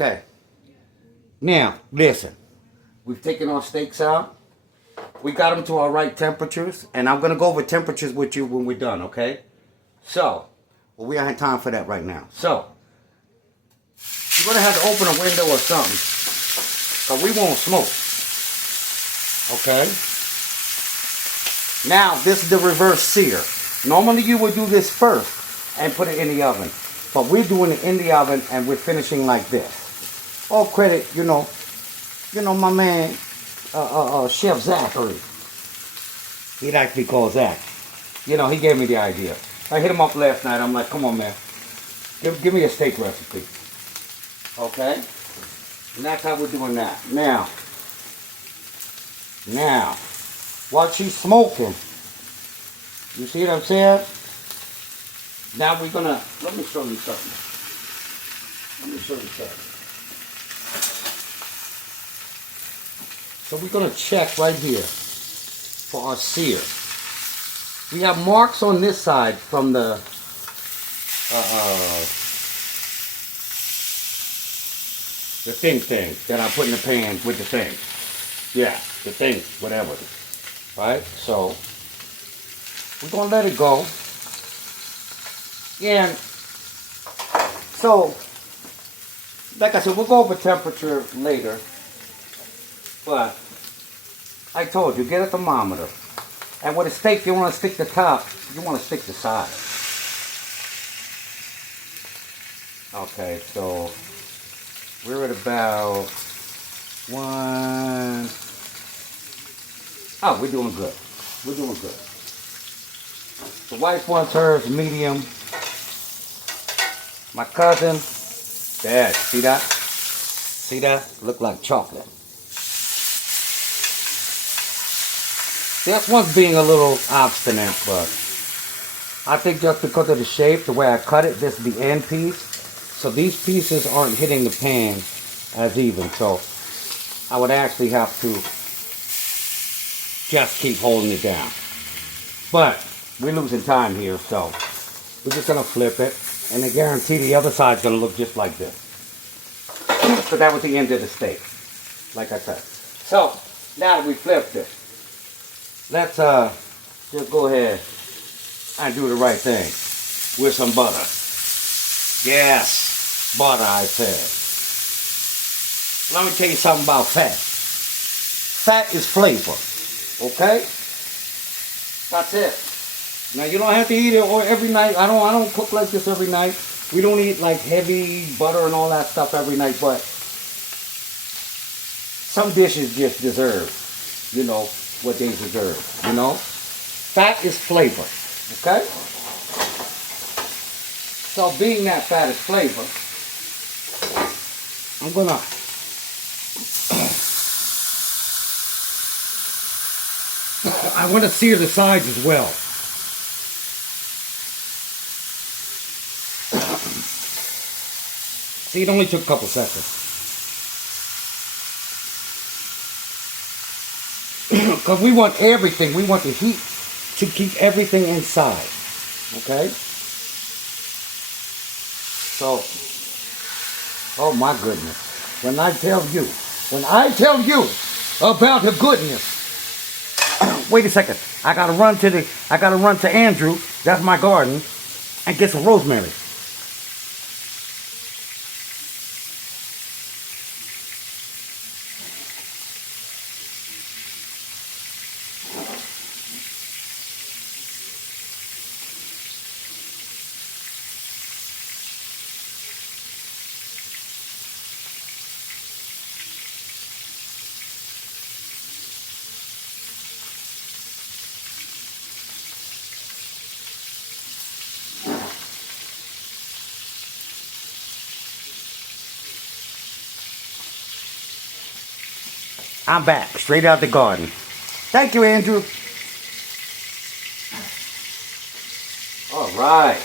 Okay. Now, listen. We've taken our steaks out. We got them to our right temperatures. And I'm going to go over temperatures with you when we're done, okay? So, well, we don't have time for that right now. So, you're going to have to open a window or something. Because we won't smoke. Okay? Now, this is the reverse sear. Normally, you would do this first and put it in the oven. But we're doing it in the oven and we're finishing like this. All credit, my man, Chef Zachary. He'd actually call Zach. He gave me the idea. I hit him up last night. I'm like, come on, man. Give me a steak recipe. Okay? And that's how we're doing that. Now, while she's smoking, you see what I'm saying? Now we're gonna, let me show you something. So we're gonna check right here for our sear. We have marks on this side from the thin thing that I put in the pan with the thing. Yeah, the thing, whatever. Right? So we're gonna let it go. And so, like I said, we'll go over temperature later. But I told you, get a thermometer. And with a steak, you want to stick the top, you want to stick the side. Okay, so we're at about one. Oh, we're doing good. The wife wants hers medium. My cousin, Dad, see that? See that? Look like chocolate. This one's being a little obstinate, but I think just because of the shape, the way I cut it, this is the end piece. So these pieces aren't hitting the pan as even. So I would actually have to just keep holding it down. But we're losing time here, so we're just going to flip it. And I guarantee the other side's going to look just like this. So that was the end of the steak, like I said. So, now that we flipped it, let's just go ahead and do the right thing with some butter. Yes, butter, I said. Let me tell you something about fat. Fat is flavor, okay? That's it. Now you don't have to eat it every night. I don't cook like this every night. We don't eat like heavy butter and all that stuff every night, but some dishes just deserve, what they deserve, Fat is flavor, okay? So being that fat is flavor, I'm gonna I want to sear the sides as well. See, it only took a couple seconds. Because we want everything. We want the heat to keep everything inside. Okay? So, oh my goodness. When I tell you about the goodness. Wait a second. I gotta run to Andrew, that's my garden, and get some rosemary. I'm back, straight out the garden. Thank you, Andrew. All right.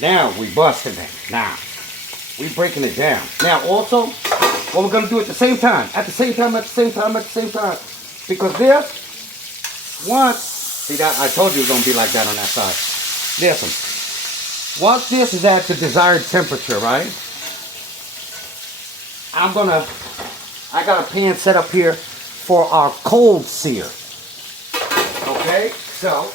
Now we busting it. Now we breaking it down. Now also, what we're gonna do at the same time, because this, once, see that, I told you it was gonna be like that on that side. Listen, once this is at the desired temperature, right? I got a pan set up here for our cold sear. Okay, so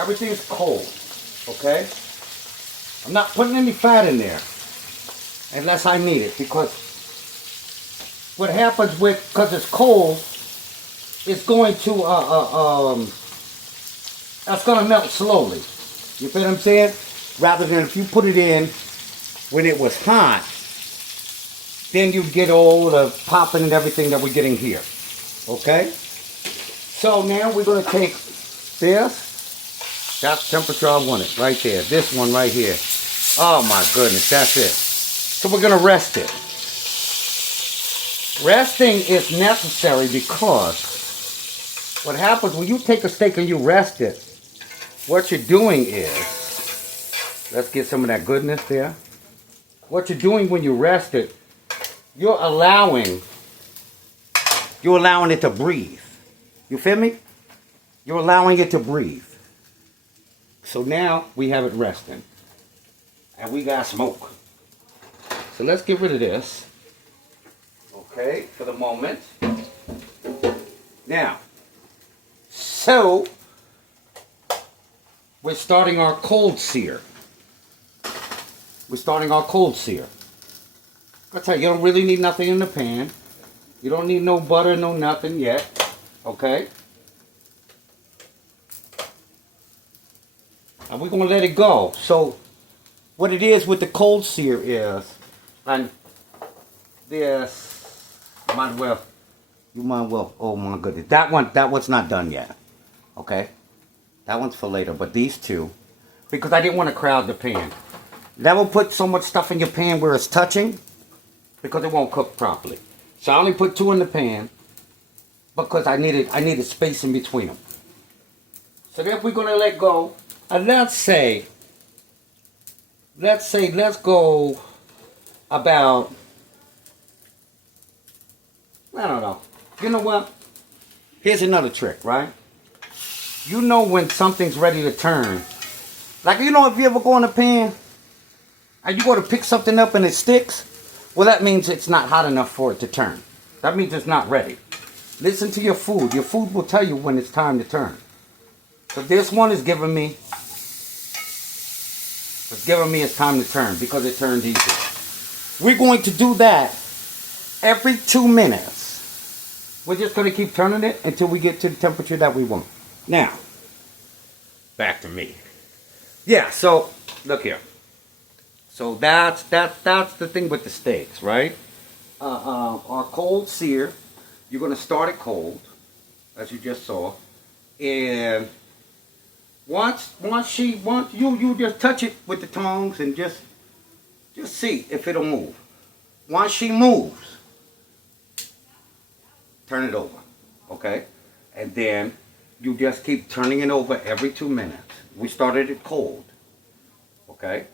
everything's cold. Okay, I'm not putting any fat in there unless I need it, because what happens because it's cold, it's going to that's gonna melt slowly. You feel what I'm saying? Rather than if you put it in when it was hot, then you get all the popping and everything that we're getting here. Okay? So now we're gonna take this. That's the temperature I want it, right there. This one right here. Oh my goodness, that's it. So we're gonna rest it. Resting is necessary because what happens when you take a steak and you rest it, what you're doing is, let's get some of that goodness there. What you're doing when you rest it, you're allowing it to breathe. You feel me? You're allowing it to breathe. So now we have it resting. And we got smoke. So let's get rid of this. Okay, for the moment. Now, so we're starting our cold sear. We're starting our cold sear. I tell you, you don't really need nothing in the pan. You don't need no butter, no nothing yet. Okay? And we're going to let it go. So, what it is with the cold sear is, and this, you might well, oh my goodness. That one's not done yet. Okay? That one's for later, but these two, because I didn't want to crowd the pan. Never put so much stuff in your pan where it's touching, because it won't cook properly. So I only put 2 in the pan because I needed space in between them. So then we're gonna let go, and let's go about, I don't know. You know what? Here's another trick, right? You know when something's ready to turn. Like, you know, if you ever go in a pan and you go to pick something up and it sticks, well, that means it's not hot enough for it to turn. That means it's not ready. Listen to your food. Your food will tell you when it's time to turn. So this one is giving me it's time to turn because it turned easy. We're going to do that every 2 minutes. We're just going to keep turning it until we get to the temperature that we want. Now, back to me. Yeah, so look here. So that's the thing with the steaks, right? Our cold sear, you're gonna start it cold, as you just saw, and once you just touch it with the tongs and just see if it'll move. Once she moves, turn it over, okay? And then you just keep turning it over every 2 minutes. We started it cold, okay?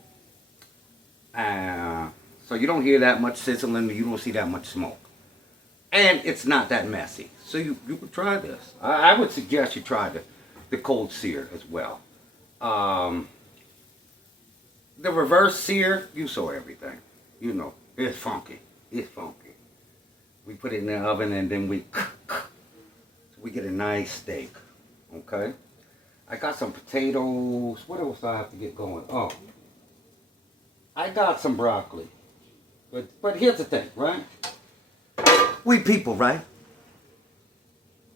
So you don't hear that much sizzling, you don't see that much smoke. And it's not that messy. So you could try this. I would suggest you try the cold sear as well. The reverse sear, you saw everything. You know, it's funky. It's funky. We put it in the oven and then we get a nice steak. Okay? I got some potatoes. What else do I have to get going? Oh, I got some broccoli. But here's the thing, right? We people, right?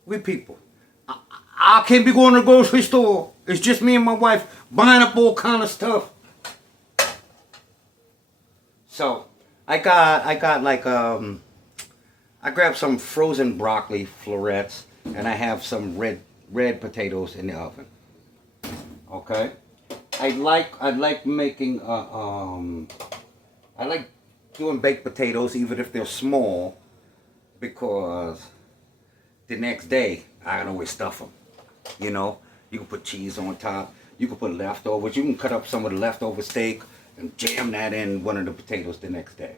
We people. I can't be going to the grocery store. It's just me and my wife buying up all kind of stuff. So I got like I grabbed some frozen broccoli florets and I have some red potatoes in the oven. Okay. I like making I like doing baked potatoes even if they're small, because the next day I can always stuff them. You know, you can put cheese on top, you can put leftovers, you can cut up some of the leftover steak and jam that in one of the potatoes the next day.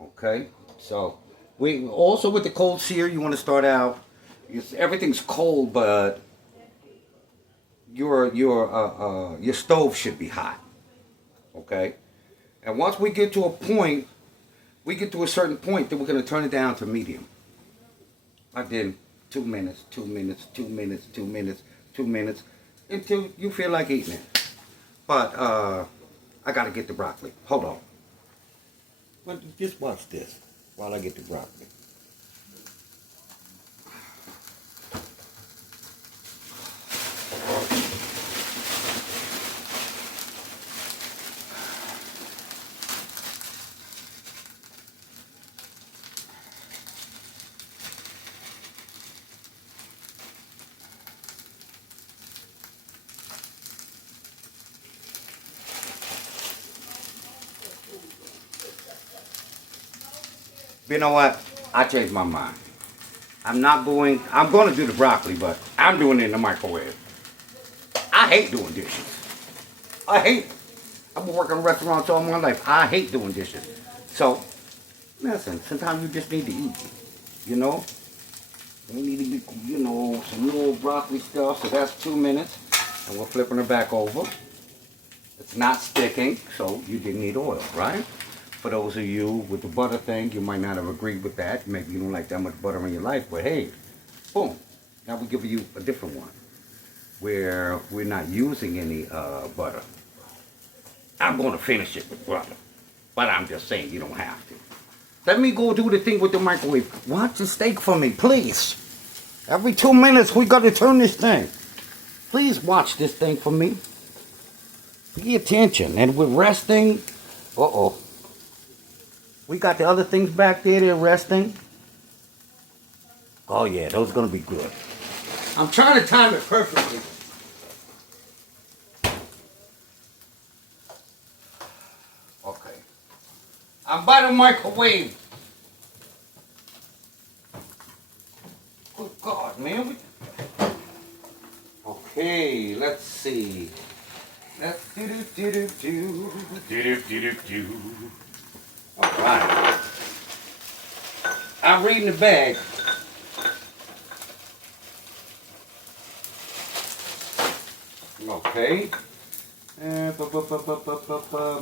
Okay, so we also with the cold sear, you want to start out, everything's cold, but your stove should be hot. Okay, and once we get to a point, we get to a certain point, then we're gonna turn it down to medium. I did 2 minutes, 2 minutes, 2 minutes, 2 minutes, 2 minutes, until you feel like eating it. But I gotta get the broccoli. Hold on. But just watch this while I get the broccoli. You know what? I changed my mind. I'm going to do the broccoli, but I'm doing it in the microwave. I hate doing dishes. I hate, I've been working in restaurants all my life. I hate doing dishes. So, listen, sometimes you just need to eat. You know? We need to be, some little broccoli stuff. So that's 2 minutes. And we're flipping her back over. It's not sticking, so you didn't need oil, right? For those of you with the butter thing, you might not have agreed with that. Maybe you don't like that much butter in your life, but hey, boom. Now we're giving you a different one where we're not using any butter. I'm going to finish it with butter, but I'm just saying you don't have to. Let me go do the thing with the microwave. Watch the steak for me, please. Every 2 minutes, we got to turn this thing. Please watch this thing for me. Pay attention. And we're resting. Uh-oh. We got the other things back there, they're resting. Oh yeah, those are gonna be good. I'm trying to time it perfectly. Okay. I'm by the microwave. Good God, man. Okay, let's see. Let's do. All right. I'm reading the bag. Okay.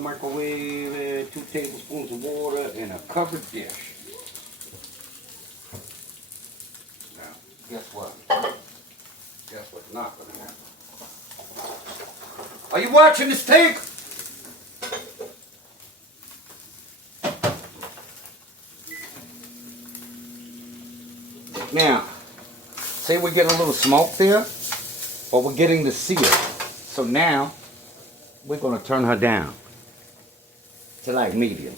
Microwave, 2 tablespoons of water in a covered dish. Now, guess what? Guess what's not going to happen? Are you watching this tape? Now, say we're getting a little smoke there, but we're getting the sear. So now, we're going to turn her down to like medium,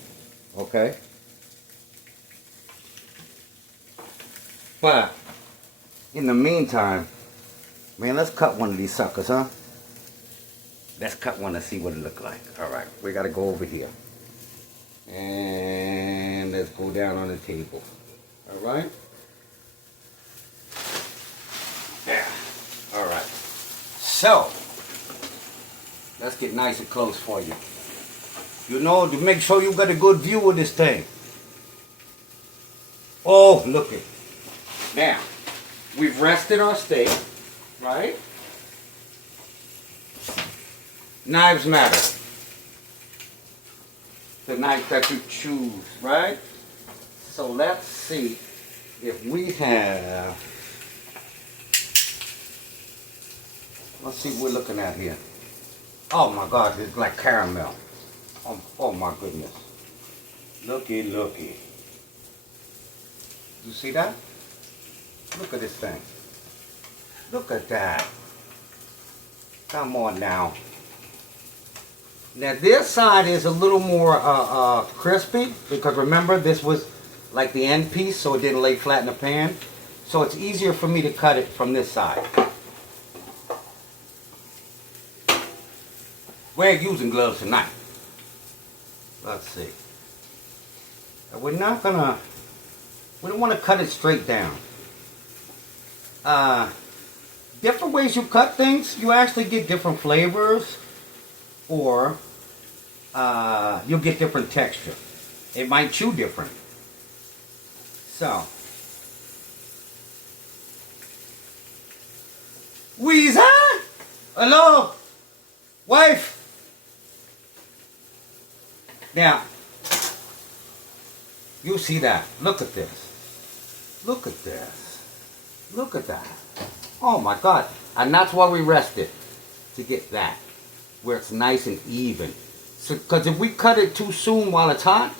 okay? But, in the meantime, man, let's cut one of these suckers, huh? Let's cut one and see what it looks like. All right, we got to go over here. And let's go down on the table. All right? Yeah. All right. So, let's get nice and close for you. You know, to make sure you got a good view of this thing. Oh, look it. Now, we've rested our steak, right? Knives matter. The knife that you choose, right? So let's see if we have, let's see what we're looking at here. Oh my God, it's like caramel. Oh my goodness. Looky. You see that? Look at this thing. Look at that. Come on now. Now this side is a little more crispy because remember this was like the end piece, so it didn't lay flat in the pan. So it's easier for me to cut it from this side. We're using gloves tonight. Let's see. We don't want to cut it straight down. Different ways you cut things, you actually get different flavors, or you'll get different texture. It might chew different. So, Weezer, Hello? Wife? Now, you see that. Look at this. Look at this. Look at that. Oh my God. And that's why we rest it. To get that. Where it's nice and even. So, because if we cut it too soon while it's hot,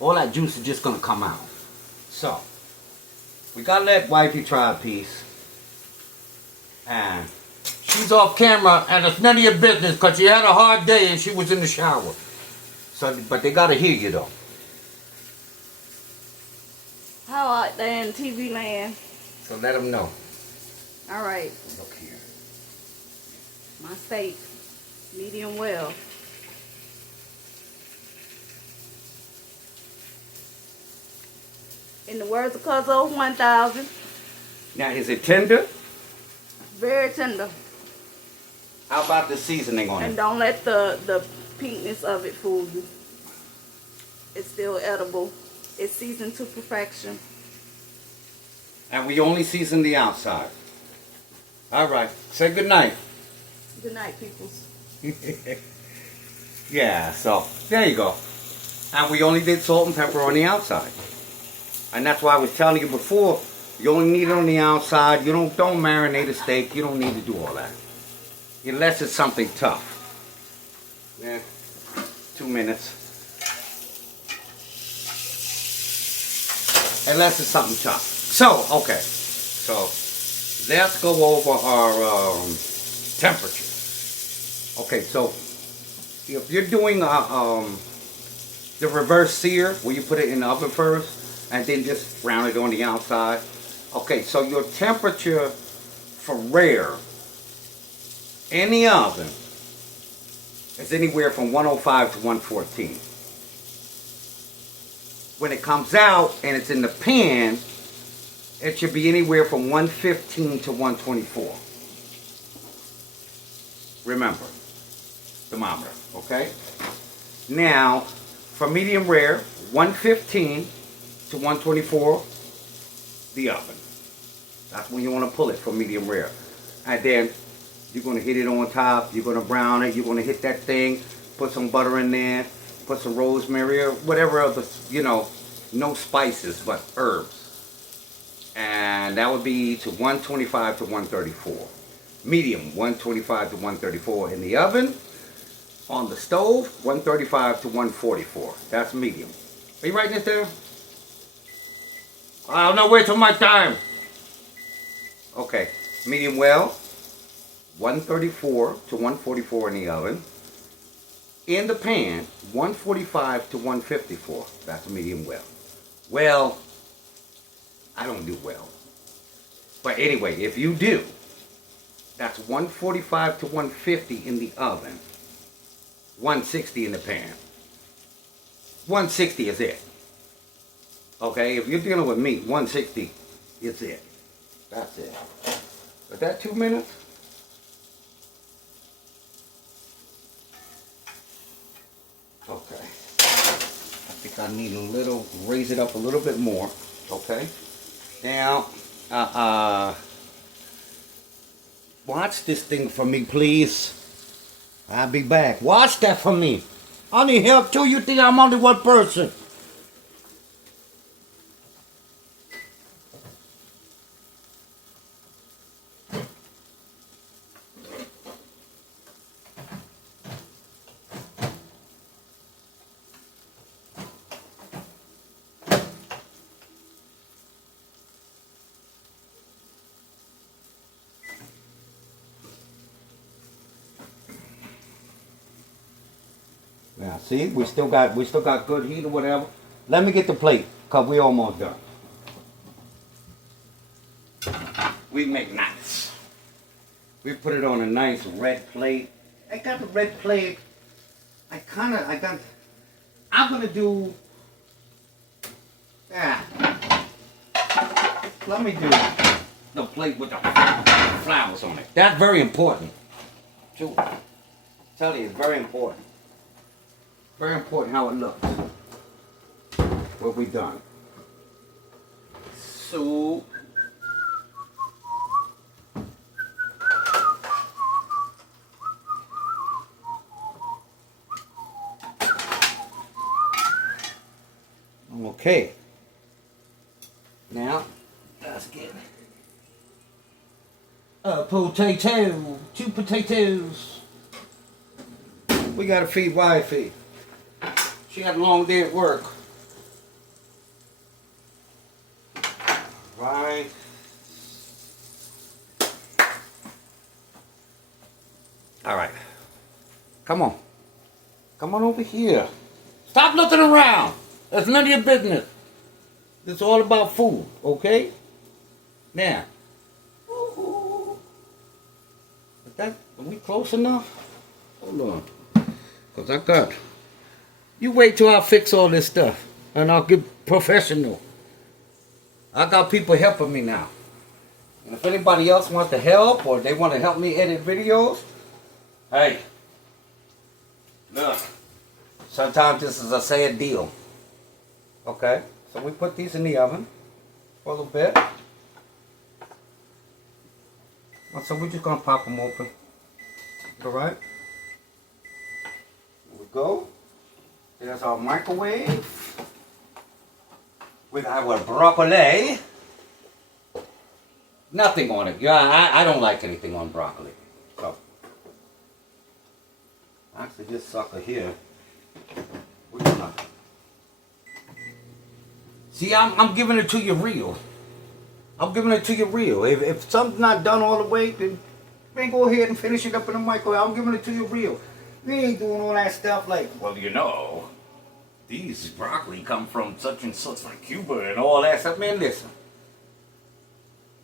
all that juice is just going to come out. So, we got to let wifey try a piece. And she's off camera, and it's none of your business because she had a hard day and she was in the shower. So, but they got to hear you though. How out there in TV land? So let them know. All right. Look here. My steak, medium well. In the words of Cuzzo 1000. Now, is it tender? Very tender. How about the seasoning on And it? don't let the pinkness of it fool you. It's still edible. It's seasoned to perfection. And we only season the outside. All right. Say good night. Good night, peoples. Yeah, so there you go. And we only did salt and pepper on the outside. And that's why I was telling you before, you only need it on the outside. You don't marinate a steak. You don't need to do all that. Unless it's something tough. Yeah. 2 minutes. Unless it's something tough. So, okay. So, let's go over our temperature. Okay, so if you're doing the reverse sear, where you put it in the oven first, and then just brown it on the outside. Okay, so your temperature for rare in the oven is anywhere from 105 to 114. When it comes out and it's in the pan, it should be anywhere from 115 to 124. Remember, thermometer, okay? Now, for medium rare, 115 to 124, the oven. That's when you want to pull it for medium rare. And then you're going to hit it on top, you're going to brown it, you're going to hit that thing, put some butter in there, put some rosemary or whatever other, no spices, but herbs. And that would be to 125 to 134. Medium, 125 to 134 in the oven. On the stove, 135 to 144. That's medium. Are you writing it there? I'll not wait till my time. Okay, medium well, 134 to 144 in the oven. In the pan, 145 to 154. That's medium well. Well, I don't do well. But anyway, if you do, that's 145 to 150 in the oven. 160 in the pan. 160 is it. Okay, if you're dealing with meat, 160 is it. That's it. Is that 2 minutes? Okay. I think I need a little, raise it up a little bit more. Okay. Now, watch this thing for me, please. I'll be back. Watch that for me. I need help too. You think I'm only one person? Now, see, we still got good heat or whatever. Let me get the plate, cause we almost done. We make nice. We put it on a nice red plate. I got the red plate. I'm gonna do. Yeah. Let me do the plate with the flowers on it. That's very important. Too. Tell you, it's very important. Very important how it looks. What we done. So Okay. Now, let's get a potato. 2 potatoes. We gotta feed wifey. She had a long day at work. Right. All right. Come on. Come on over here. Stop looking around. That's none of your business. It's all about food, okay? Now. Are we close enough? Hold on. Because I got... You wait till I fix all this stuff. And I'll get professional. I got people helping me now. And if anybody else wants to help or they want to help me edit videos, hey, look, sometimes this is a sad deal. Okay, so we put these in the oven for a little bit. So we're just going to pop them open. All right. Here we go. There's our microwave with our broccoli. Nothing on it. Yeah, I don't like anything on broccoli. So, actually, this sucker here, we're gonna... See, I'm giving it to you real. I'm giving it to you real. If something's not done all the way, then go ahead and finish it up in the microwave. I'm giving it to you real. We ain't doing all that stuff like, well, you know, these broccoli come from such and such from Cuba and all that stuff. Man, listen.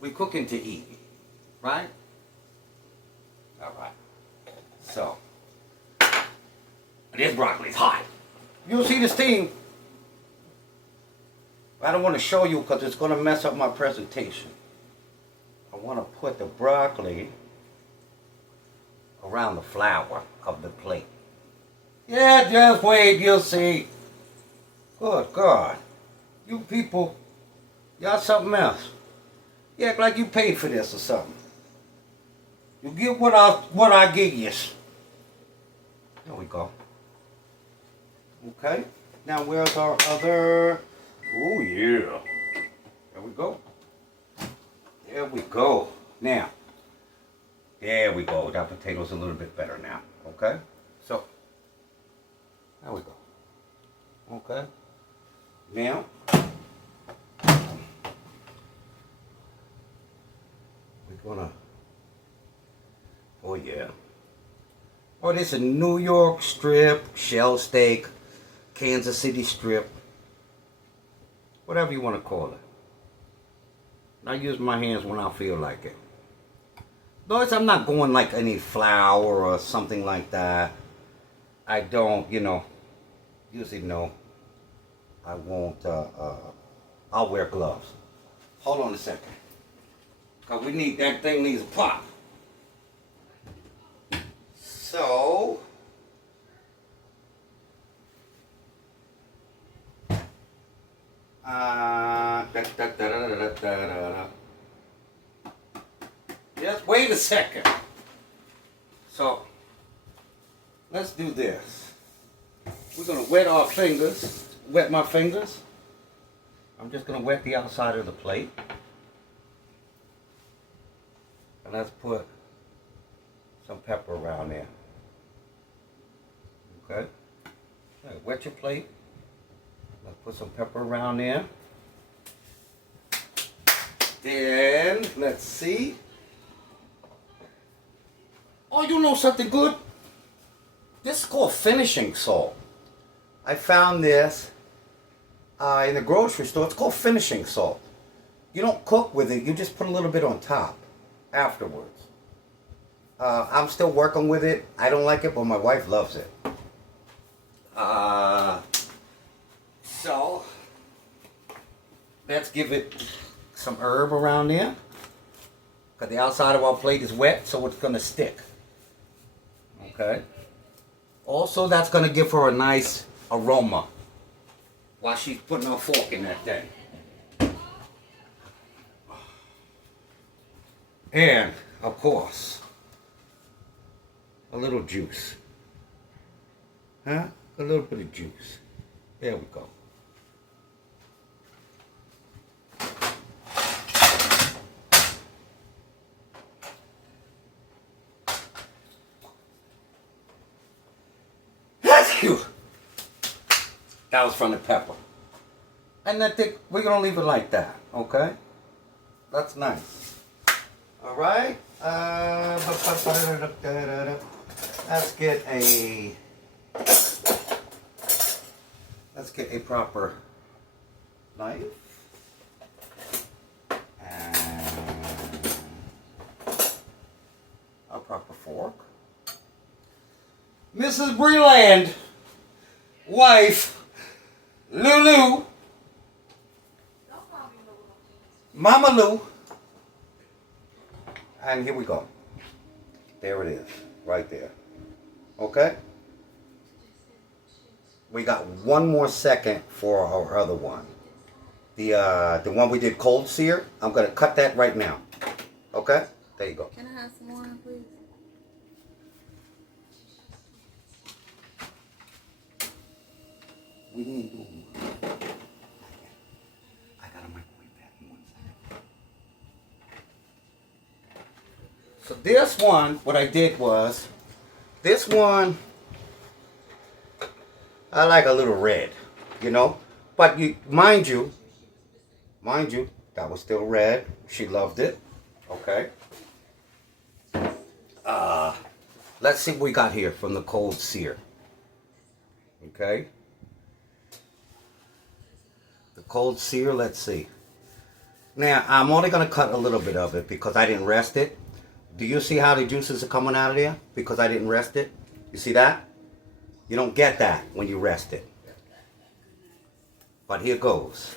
We cooking to eat, right? All right. So, this broccoli's hot. You'll see this thing. I don't want to show you because it's going to mess up my presentation. I want to put the broccoli around the flour of the plate. Yeah, just wait, you'll see. Good God. You people, y'all something else. You act like you paid for this or something. You get what I give you. There we go. Okay. Now where's our other? Oh yeah. There we go. There we go. Now. There we go. That potato's a little bit better now. Okay. So. There we go. Okay. Now. Gonna, oh yeah. Oh, this is New York strip, shell steak, Kansas City strip, whatever you want to call it. I use my hands when I feel like it. Notice I'm not going like any flour or something like that. I don't, you know, usually no. I won't, I'll wear gloves. Hold on a second. Because we need, that thing needs a pop. So, just wait a second. So, let's do this. We're going to wet our fingers, wet my fingers. I'm just going to wet the outside of the plate. And let's put some pepper around there. Okay? Okay, wet your plate. Let's put some pepper around there. Then, let's see. Oh, you know something good? This is called finishing salt. I found this in the grocery store. It's called finishing salt. You don't cook with it. You just put a little bit on top afterwards. I'm still working with it. I don't like it, but my wife loves it. So, let's give it some herb around there. Because the outside of our plate is wet, so it's going to stick. Okay? Also, that's going to give her a nice aroma while she's putting her fork in that thing. And, of course, a little juice. Huh? A little bit of juice. There we go. That was from the pepper. And I think we're gonna leave it like that, okay? That's nice. All right. Let's get a proper knife and a proper fork. Mrs. Breland, wife, Lulu, Mama Lou, and here we go. There it is, right there. Okay? We got one more second for our other one. The one we did cold sear, I'm gonna cut that right now. Okay? There you go. Can I have some more, please? We didn't do it. I gotta microwave that in 1 second. So this one, what I did was, this one, I like a little red, you know? But mind you, that was still red. She loved it. Okay. Let's see what we got here from the cold sear. Okay. The cold sear, let's see. Now, I'm only going to cut a little bit of it because I didn't rest it. Do you see how the juices are coming out of there? Because I didn't rest it. You see that? You don't get that when you rest it. But here goes.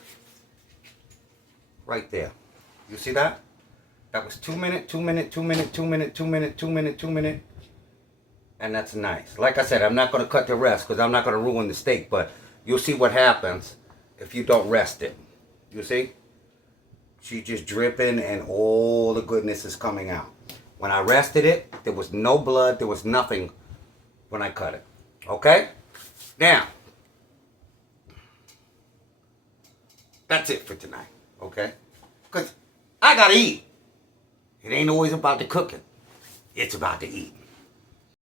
Right there. You see that? That was 2 minutes, 2 minutes, 2 minutes, 2 minutes, 2 minutes, 2 minutes, 2 minutes. And that's nice. Like I said, I'm not going to cut the rest because I'm not going to ruin the steak. But you'll see what happens if you don't rest it. You see? She's just dripping and all the goodness is coming out. When I rested it, there was no blood. There was nothing when I cut it. Okay? Now, that's it for tonight. Okay? Because I got to eat. It ain't always about the cooking. It's about the eating.